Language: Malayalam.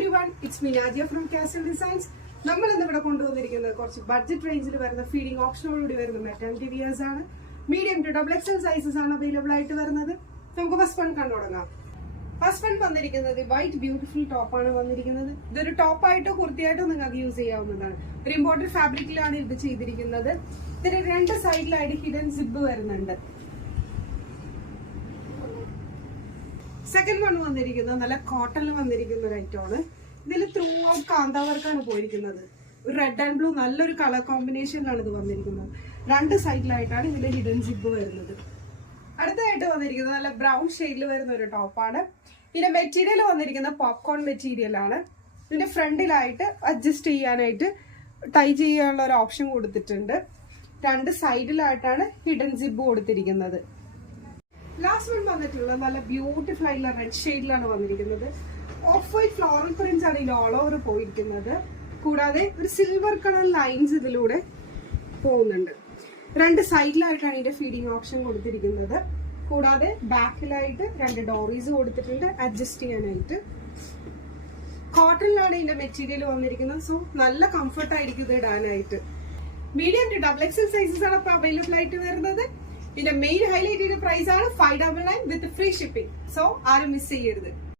everyone, it's me Nadia from Castle Designs. നമ്മൾ ഇന്ന് ഇവിടെ കൊണ്ടുവന്നിരിക്കുന്നത് കുറച്ച് ബഡ്ജറ്റ് റേഞ്ചിൽ വരുന്ന ഫീഡിംഗ് ഓപ്ഷനോടുകൂടി വരുന്ന മെറ്റർനിറ്റി വിയേഴ്സ് ആണ്. Medium to double XL sizes ആണ് അവൈലബിൾ ആയിട്ട് വരുന്നത്. നമുക്ക് ഫസ്റ്റ് വൺ കണ്ടു തുടങ്ങാം. ഫസ്റ്റ് വൺ വന്നിരിക്കുന്നത് വൈറ്റ് ബ്യൂട്ടിഫുൾ ടോപ്പാണ് വന്നിരിക്കുന്നത്. ഇതൊരു ടോപ്പായിട്ടോ കുർത്തിയായിട്ടോ നിങ്ങൾക്ക് യൂസ് ചെയ്യാവുന്നതാണ്. ഒരു ഇമ്പോർട്ടന്റ് ഫാബ്രിക്കിലാണ് ഇത് ചെയ്തിരിക്കുന്നത്. ഇതിന് രണ്ട് സൈഡിലായിട്ട് ഹിഡൻ സിബ് വരുന്നുണ്ട്. സെക്കൻഡ് വൺ വന്നിരിക്കുന്നത് നല്ല കോട്ടണിൽ വന്നിരിക്കുന്ന ഒരു ഐറ്റമാണ്. ഇതിൽ ത്രൂ ഔട്ട് കാന്താ വർക്കാണ് പോയിരിക്കുന്നത്. ഒരു റെഡ് ആൻഡ് ബ്ലൂ നല്ലൊരു കളർ കോമ്പിനേഷനിലാണ് ഇത് വന്നിരിക്കുന്നത്. രണ്ട് സൈഡിലായിട്ടാണ് ഇതിന്റെ ഹിഡൻ സിബ് വരുന്നത്. അടുത്തതായിട്ട് വന്നിരിക്കുന്നത് നല്ല ബ്രൗൺ ഷെയ്ഡിൽ വരുന്ന ഒരു ടോപ്പാണ്. ഇതിന്റെ മെറ്റീരിയൽ വന്നിരിക്കുന്ന പോപ്കോൺ മെറ്റീരിയൽ ആണ്. ഇതിന്റെ ഫ്രണ്ടിലായിട്ട് അഡ്ജസ്റ്റ് ചെയ്യാനായിട്ട് ടൈ ചെയ്യാനുള്ള ഒരു ഓപ്ഷൻ കൊടുത്തിട്ടുണ്ട്. രണ്ട് സൈഡിലായിട്ടാണ് ഹിഡൻ സിബ് കൊടുത്തിരിക്കുന്നത്. ലാസ്റ്റ് വൺ വന്നിട്ടുള്ളത് നല്ല ബ്യൂട്ടിഫുൾ ആയിട്ടുള്ള റെഡ് ഷെയ്ഡിലാണ് വന്നിരിക്കുന്നത്. ഓഫ് വൈറ്റ് ഫ്ലോറൽ പ്രിന്റ്സ് ആണ് ഇതിൽ ഓൾ ഓവർ പോയിരിക്കുന്നത്. കൂടാതെ ഒരു സിൽവർ കളർ ലൈൻസ് ഇതിലൂടെ പോകുന്നുണ്ട്. രണ്ട് സൈഡിലായിട്ടാണ് ഇതിന്റെ ഫീഡിംഗ് ഓപ്ഷൻ കൊടുത്തിരിക്കുന്നത്. കൂടാതെ ബാക്കിലായിട്ട് രണ്ട് ഡോറീസ് കൊടുത്തിട്ടുണ്ട് അഡ്ജസ്റ്റ് ചെയ്യാനായിട്ട്. കോട്ടണിലാണ് ഇതിന്റെ മെറ്റീരിയൽ വന്നിരിക്കുന്നത്. സോ നല്ല കംഫർട്ട് ആയിരിക്കും ഇത് ഇടാനായിട്ട്. Medium to double XL sizes ആണ് ഇപ്പൊ അവൈലബിൾ ആയിട്ട് വരുന്നത്. ഇതിന്റെ മെയിൻ ഹൈലൈറ്റ് ചെയ്ത പ്രൈസ് ആണ് 599 വിത്ത് ഫ്രീ ഷിപ്പിംഗ്. സോ ആരും മിസ് ചെയ്യരുത്.